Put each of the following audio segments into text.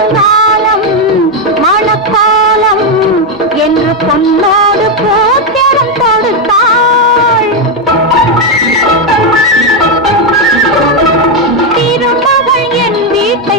வருங்காலம் மணக்காலம் என்று பொன்னோடு போத்திரம் கொடுத்தாள். திருமகள் என் வீட்டை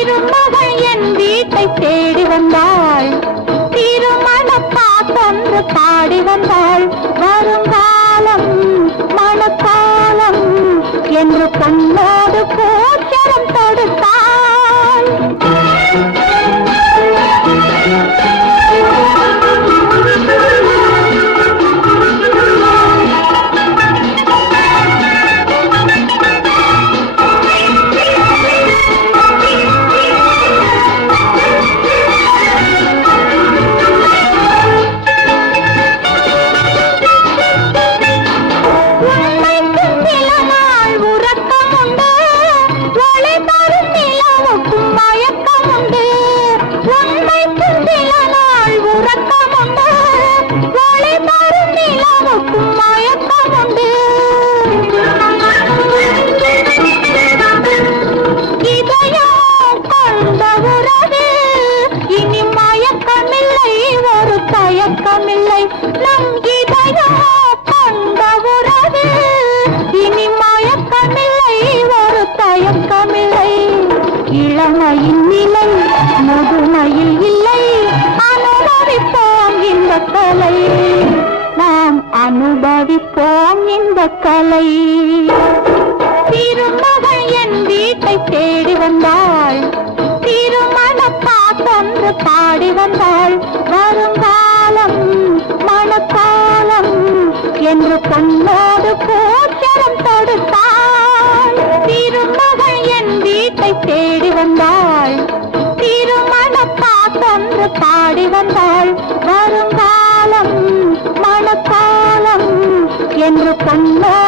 திருமகள் என் வீட்டை தேடி வந்தாள். திருமண பாட்டொன்று பாடி வந்தாள். வருங்காலம் மணக்காலம் என்று பொன்னோடு பூச்சரம் Thank you. அனுபவிப்போம் இந்த கலை. திருமகள் என் வீட்டை தேடி வந்தாள். திருமண பாட்டொன்று பாடி வந்தாள். வருங்காலம் மணக்காலம் என்று பொன்னோடு பூச்சரம் தொடுத்தாள். திருமகள் என் வீட்டை தேடி வந்தாள். வருங்காலம் மணக்காலம் என்று பொன்னோடு